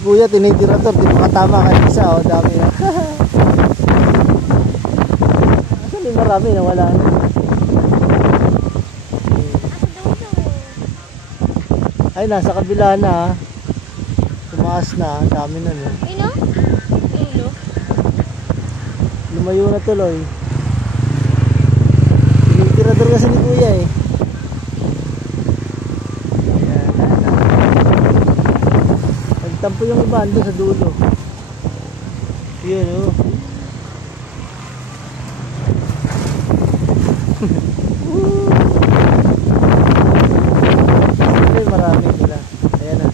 kuya tinitirator, di makatama kahit isa. O, dami na. Asan yung marami na wala na. Ay, nasa kabila na. Tumaas na, dami na no. Ino? Ino? Lumayo na tuloy. Tinitirator kasi ni kuya eh. Tampo yung iba ando sa dulo. Yun oh. Siyempre marami sila. Ayan na.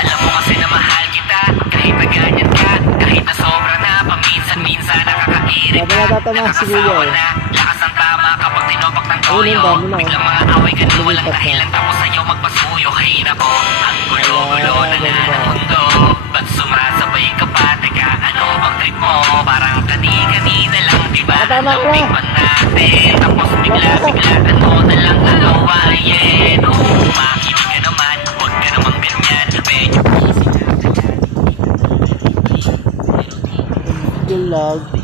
Alam mo kasi na mahal kita, kahit na ganyan ka, kahit na sobra na, paminsan-minsan nakakairit ka, nakakasawa na, lakas ang tama kapag tinobak ng toyo, biglang mga away ganun walang dahilan, tapos sa'yo magpasuyo, hay nako, ang gulo-gulo na ng mundo, ba't sumasabay ka pa, teka ano bang trip mo, parang kani-kanina lang diba, lambing pa natin, tapos bigla-bigla ano na lang alawayan, makinig ka naman, huwag ka namang ganyan, medyo Lag.